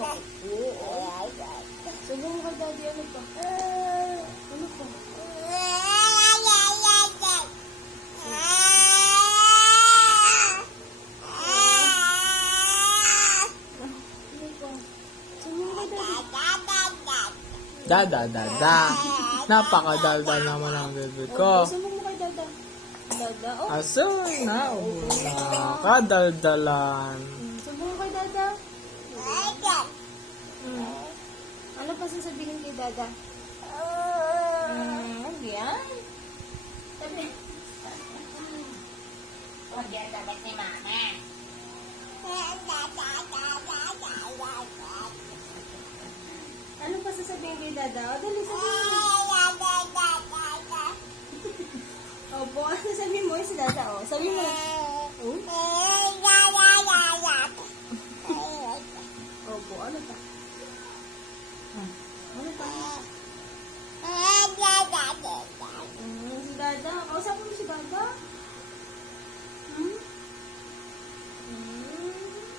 Oo. Sabi mo kay daddy, ano pa? Ano pa? Da. Napakadaldal naman ang bebe ko. Sabi mo kay dada. Dada, oh. Aso na, kadaldalan. Sabi mo kay dada. Ano pa sasabihin kay dada? Yan. Sabi. Huwag yan dapat ni mama. Ano pa sasabihin kay dada? O, dali sabihin mo. Opo, ano sabihin mo? Si dada, o. Sabihin mo. Opo, ano pa? Ano pa?